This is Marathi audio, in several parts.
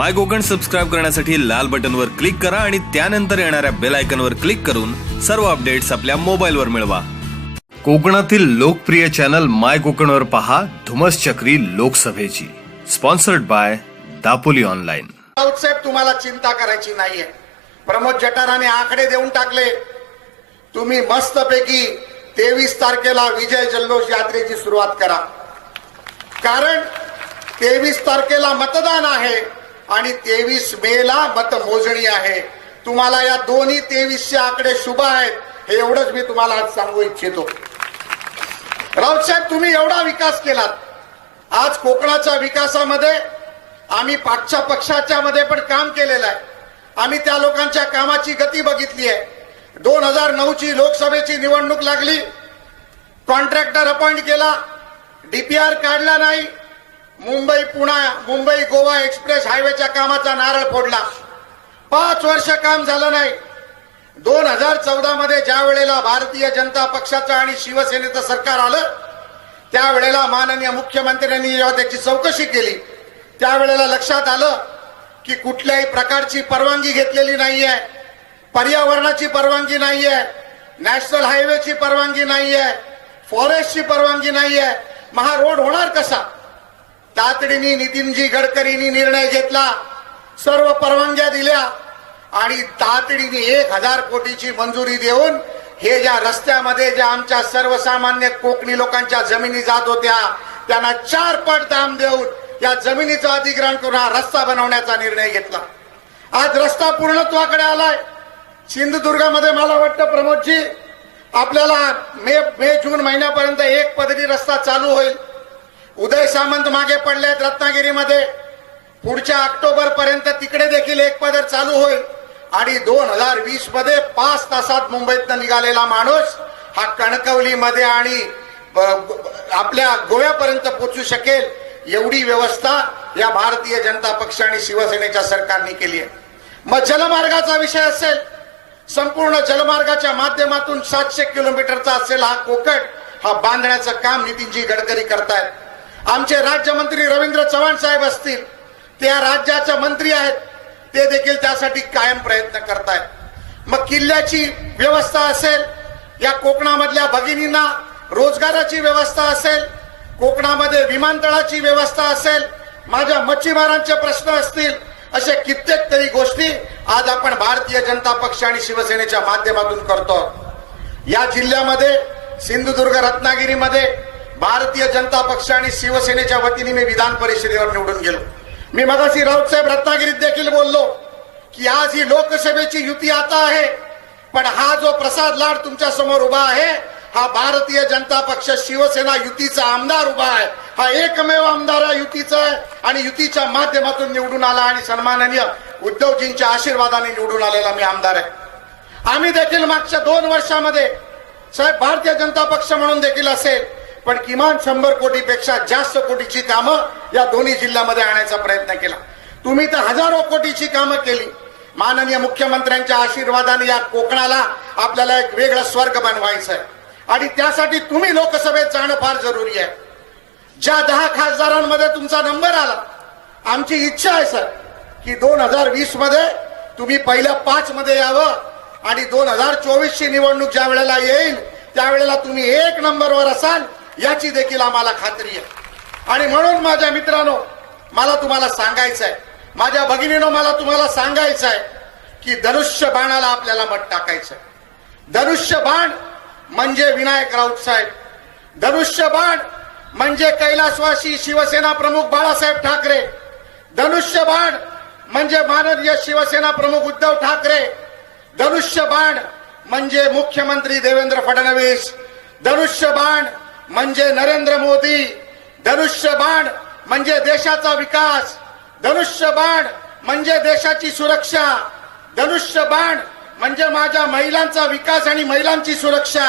माय कोकण सबस्क्राईब करण्यासाठी लाल बटनवर क्लिक करा आणि त्यानंतर येणाऱ्या बेल आयकनवर क्लिक करून सर्व अपडेट्स आपल्या मोबाईलवर मिळवा. कोकणातील लोकप्रिय चॅनल माय कोकणवर पहा धुमस चक्री लोकसभेची. Sponsored by Dapoli online Raut साहेब तुम्हाला चिंता करायची नाहीये. प्रमोद जठाराने आकडे देऊन टाकले. तुम्ही मस्तपैकी तेवीस तारखेला विजय जल्लोष यात्रेची सुरुवात करा. कारण तेवीस तारखेला मतदान आहे. आणि तेवीस मे ला मतमोजणी आहे. तुम्हाला या दोन्ही तेवीसचे आकडे शुभ आहेत. हे एवढंच मी तुम्हाला आज सांगू इच्छितो. राऊतसाहेब तुम्ही एवढा विकास केलात. आज कोकणाच्या विकासामध्ये आम्ही पाठच्या पक्षाच्या मध्ये पण काम केलेलं आहे. आम्ही त्या लोकांच्या कामाची गती बघितली आहे. दोन हजार नऊ ची लोकसभेची निवडणूक लागली. कॉन्ट्रॅक्टर अपॉइंट केला. डीपीआर काढला नाही. मुंबई पुणा मुंबई गोवा एक्सप्रेस हायवेच्या कामाचा नारळ फोडला. पाच वर्ष काम झालं नाही. दोन हजार चौदा मध्ये ज्या वेळेला भारतीय जनता पक्षाचं आणि शिवसेनेचं सरकार आलं त्यावेळेला माननीय मुख्यमंत्र्यांनी जेव्हा त्याची चौकशी केली त्यावेळेला लक्षात आलं की कुठल्याही प्रकारची परवानगी घेतलेली नाहीये पर्यावरणाची परवानगी नाहीये नॅशनल हायवेची परवानगी नाहीये फॉरेस्टची परवानगी नाहीये. महा रोड होणार कसा? तातडीने नितीनजी गडकरींनी निर्णय घेतला सर्व परवानग्या दिल्या आणि तातडीने एक हजार कोटीची मंजुरी देऊन हे ज्या रस्त्यामध्ये ज्या आमच्या सर्वसामान्य कोकणी लोकांच्या जमिनी जात होत्या त्यांना चार पट दाम देऊन या जमिनीचं अधिग्रहण करून हा रस्ता बनवण्याचा निर्णय घेतला. आज रस्ता पूर्णत्वाकडे आलाय. सिंधुदुर्गामध्ये मला वाटतं प्रमोदजी आपल्याला मे मे जून महिन्यापर्यंत एक पदरी रस्ता चालू होईल. उदय सामंत मागे पडले आहेत रत्नागिरीमध्ये. पुढच्या ऑक्टोबर पर्यंत तिकडे देखील एक पदर चालू होईल. आणि दोन हजार वीसमध्ये पाच तासात मुंबईतनं निघालेला माणूस हा कणकवलीमध्ये आणि आपल्या गोव्यापर्यंत पोचू शकेल एवढी व्यवस्था या भारतीय जनता पक्ष आणि शिवसेनेच्या सरकारने केली आहे. मग जलमार्गाचा विषय असेल संपूर्ण जलमार्गाच्या माध्यमातून सातशे किलोमीटरचा असेल हा कोकण हा बांधण्याचं काम नितीनजी गडकरी करतायत. आमचे राज्यमंत्री रवींद्र चव्हाण साहेब असतील ते या राज्याचे मंत्री आहेत ते देखील त्यासाठी कायम प्रयत्न करतायत. मग किल्ल्याची व्यवस्था असेल या कोकणामधल्या भगिनींना रोजगाराची व्यवस्था असेल कोकणामध्ये विमानतळाची व्यवस्था असेल माझ्या मच्छीमारांचे प्रश्न असतील असे कित्येक तरी गोष्टी आज आपण भारतीय जनता पक्ष आणि शिवसेनेच्या माध्यमातून करतो. या जिल्ह्यामध्ये सिंधुदुर्ग रत्नागिरीमध्ये भारतीय जनता पक्ष आणि शिवसेनेच्या वतीने मी विधान परिषदेवर निवडून गेलो. मी मगाशी राऊत साहेब रत्नागिरीत देखील बोललो की आज ही लोकसभेची युती आता आहे पण हा जो प्रसाद लाड तुमच्यासमोर उभा आहे हा भारतीय जनता पक्ष शिवसेना युतीचा आमदार उभा आहे. हा एकमेव आमदार हा युतीचा आहे आणि युतीच्या माध्यमातून निवडून आला आणि सन्माननीय उद्धवजींच्या आशीर्वादाने निवडून आलेला मी आमदार आहे. आम्ही देखील मागच्या दोन वर्षामध्ये साहेब भारतीय जनता पक्ष म्हणून देखील असेल पण किमान शंभर कोटीपेक्षा जास्त कोटीची कामं या दोन्ही जिल्ह्यामध्ये आणायचा प्रयत्न केला. तुम्ही तर हजारो कोटीची कामं केली. माननीय मुख्यमंत्र्यांच्या आशीर्वादाने या कोकणाला आपल्याला एक वेगळं स्वर्ग बनवायचं आहे आणि त्यासाठी तुम्ही लोकसभेत जाणं फार जरुरी आहे. ज्या दहा खासदारांमध्ये तुमचा नंबर आला आमची इच्छा आहे सर की दोन हजार वीसमध्ये तुम्ही पहिल्या पाच मध्ये यावं आणि दोन हजार चोवीस ची निवडणूक ज्या वेळेला येईल त्यावेळेला तुम्ही एक नंबरवर असाल याची देखील आम्हाला खात्री आहे. आणि म्हणून माझ्या मित्रांनो मला तुम्हाला सांगायचं आहे माझ्या भगिनीनो मला तुम्हाला सांगायचं आहे की धनुष्य बाणाला आपल्याला मत टाकायचं आहे. धनुष्य बाण म्हणजे विनायक राऊत साहेब. धनुष्य बाण म्हणजे कैलासवासी शिवसेना प्रमुख बाळासाहेब ठाकरे. धनुष्य बाण म्हणजे माननीय शिवसेना प्रमुख उद्धव ठाकरे. धनुष्य बाण म्हणजे मुख्यमंत्री देवेंद्र फडणवीस. धनुष्य बाण म्हणजे नरेंद्र मोदी धनुष्य बाण म्हणजे देशाचा विकास धनुष्य बाण म्हणजे देशाची सुरक्षा धनुष्य बाण म्हणजे माझ्या महिलांचा विकास आणि महिलांची सुरक्षा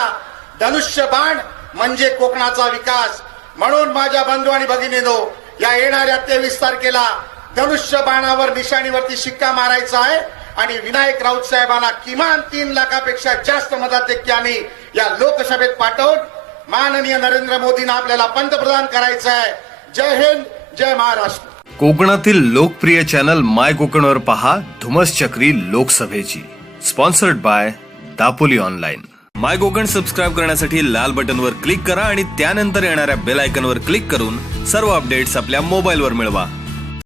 धनुष्य बाण म्हणजे कोकणाचा विकास. म्हणून माझ्या बंधू आणि भगिनीनो या येणाऱ्या तेवीस तारखेला धनुष्य बाणावर निशाणीवरती शिक्का मारायचा आहे आणि विनायक राऊत साहेबांना किमान तीन लाखापेक्षा जास्त मताधिक्याने या लोकसभेत पाठवून माननीय नरेंद्र मोदींना आपल्याला पंतप्रधान करायचं आहे. जय हिंद जय महाराष्ट्र. कोकणातील लोकप्रिय चॅनल माय कोकणवर पहा धुमस चक्री लोकसभेची. Sponsored by Dapoli online my Konkan subscribe करण्यासाठी लाल बटनवर क्लिक करा आणि त्यानंतर येणाऱ्या बेल आयकॉनवर क्लिक करून सर्व अपडेट्स आपल्या मोबाईलवर मिळवा.